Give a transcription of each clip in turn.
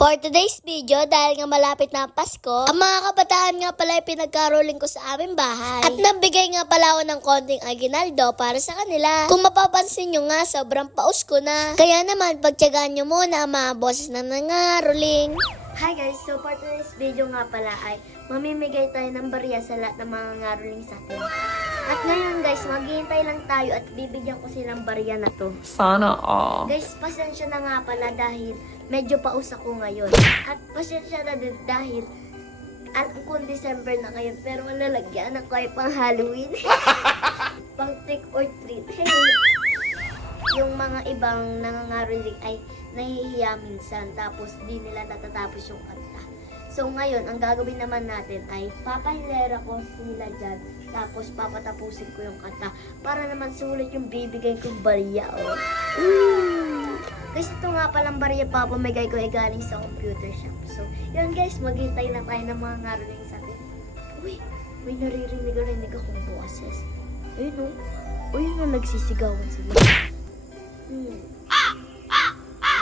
For today's video, dahil nga malapit na ang Pasko, ang mga kabataan nga pala ay pinagkaroling ko sa aming bahay. At nabigay nga pala ako ng konting aginaldo para sa kanila. Kung mapapansin nyo nga, sobrang paus ko na. Kaya naman, pagtyagaan nyo muna ang mga boses na nangaroling. Hi guys, so for today's video nga pala ay mamimigay tayo ng barya sa lahat ng mga ngaroling sa atin. At ngayon guys, maghihintay lang tayo at bibigyan ko silang barya na to. Sana all. Guys, pasensya na nga pala dahil medyo paus ako ngayon. At pasensya na din dahil alam kong December na ngayon pero lalagyan ako ay pang Halloween. Pang trick or treat. Yung mga ibang nangangaroling ay nahihiya minsan tapos di nila natatapos yung kanta. So ngayon, ang gagawin naman natin ay papahilera ko sila dyan. Tapos papatapusin ko yung kanta para naman sulit yung bibigay kong barya. Oh. Kasi ito nga palang barya papamigay ko ay galing sa computer shop. So yun guys, maghintay na tayo ng mga ngaroling sa atin. Uy, may naririnig akong boses. Ayun o. Uy, yun nagsisigawan sila.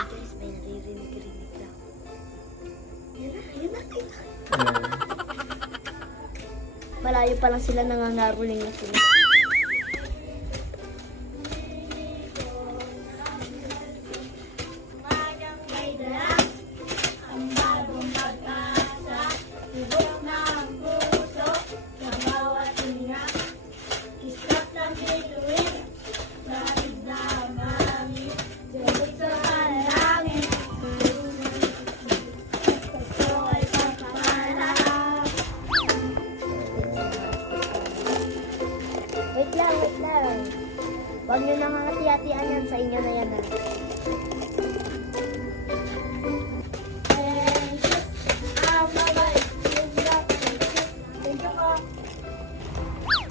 Guys, may naririnig lang. Yun na. Malayo pa lang sila nangangaroling na sila. Wait lang. Huwag nyo nang hati-hatian yan, sa inyo na yan.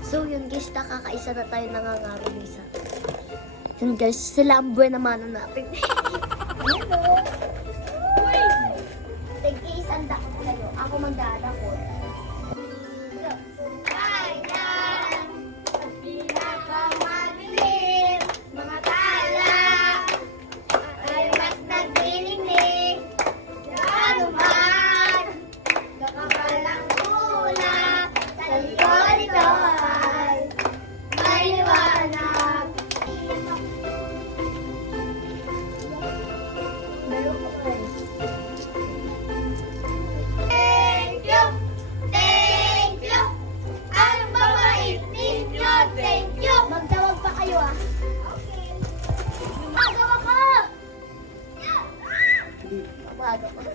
So yun guys, nakakaisa na tayo nangangaroling isa. Yun guys, sila ang buwan naman natin. Hello! Tig-iisang dakot kayo. Ako magdadakot. Magtawag pa kayo ah. Okay. Magawa ko! Magawa ko.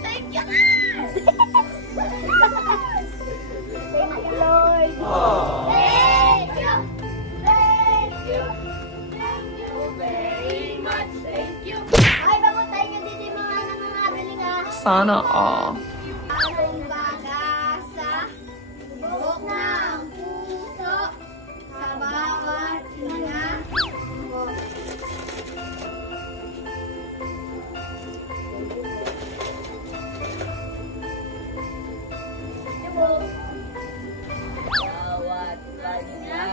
Thank you! Thank you, Lord! Thank you! Thank you! Thank you very much! Thank you! Ay, pagutay nyo dito yung mga nangangaroling ah! Sana all. Anong baga sa buhok ng puso sa bawat hinga mo. Bawat kanya,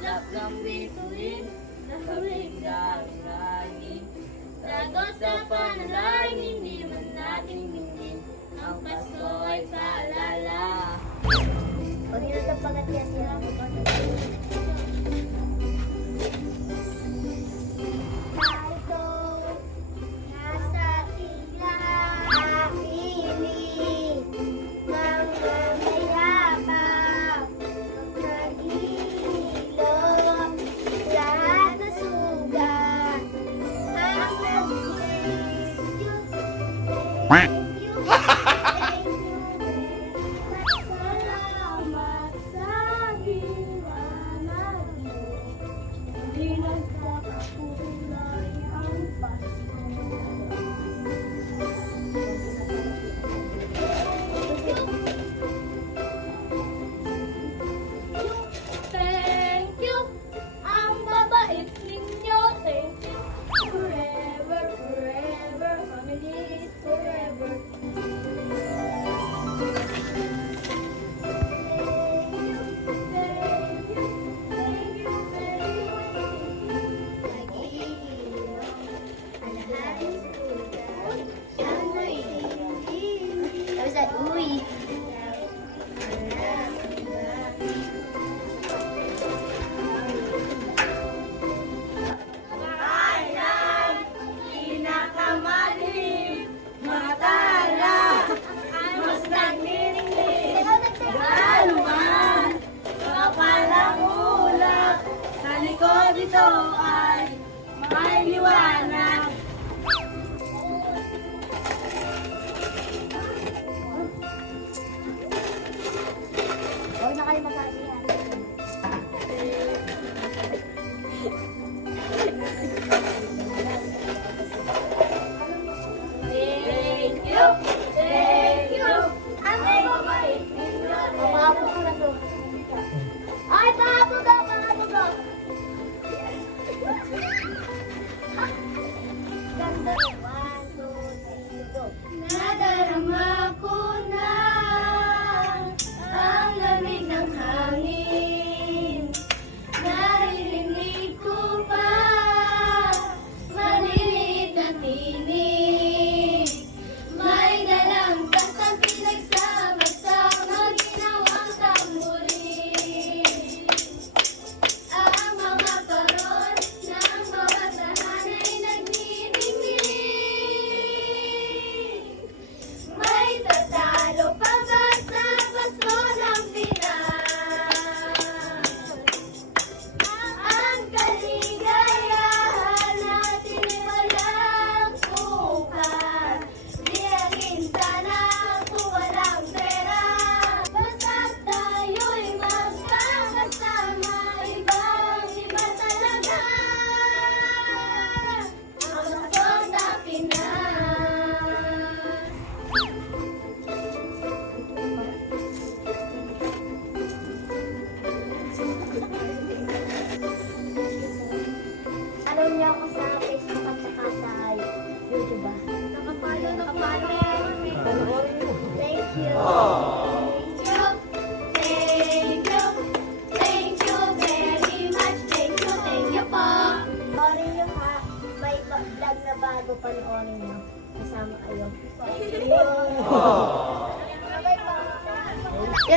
lakang bituin, nasulig ang langit. Sagot sa panalangin, hindi man natin hingin, ang Pasko ay paalala. Pag yun ang pagat niya siya, narito, nasa tila, aking ng mayabang, nag-ilog, lahat na sugat, ang nag-thank you, thank you, thank you, salamat sa ginawa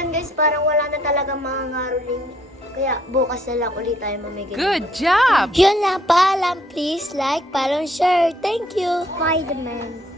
ngayon guys, parang wala na talaga mga ngaruling. Kaya bukas na lang ulit tayo mamigay. Good job! Yun lang, paalam. Please like, follow, share. Thank you. Spider-Man.